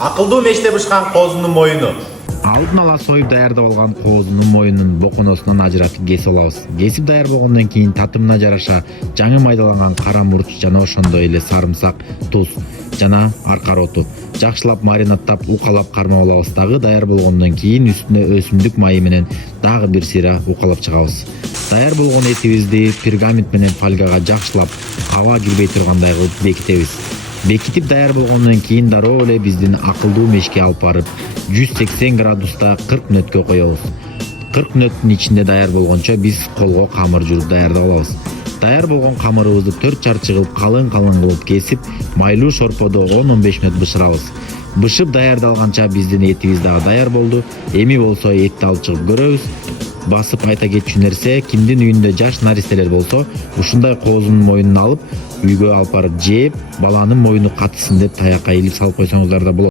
Акылдуу меште бышкан коозунун моюну. Алдын ала союп даярдап алган коозунун моюнун боконосунан ажыратып кесип алабыз. Кесип даяр болгондон кийин татымына жараша жаңы майдаланган кара мурч жана ошондой эле сарымсак, туз жана аркароту жакшылап маринаттап, укалап кармап алабыз. Дагы даяр болгондон кийин үстүнө өсүмдүк майы менен дагы бир сыйра укалап чыгабыз. Даяр болгон этибизди пергамент менен фольгага жакшылап аба кирбей тургандай кылып бекитебиз. Бекитип даяр болгондон кийин дароо эле биздин акылдуу мешке алып барып 180 градуста 40 мүнөткө коебуз. 40 мүнөттүн ичинде даяр болгончо биз колго камыр жууп даярдап алабыз. Даяр болгон камырыбызды 4 чарчы кылып калың кылып кесип, майлуу шорподо 10-15 мүнөт бышырабыз. Бышып даярдалганча биздин этибиз дагы даяр болду. Эми болсо этти алып чыгып көрөбүз. Басып айта кетчү нерсе, кимдин үйүндө жаш наристелер болсо, ушундай коозунун моюнун алып үйгө алып барып жеп, баланын моюну катышсын деп таякка илип салып койсоңуздар да болот.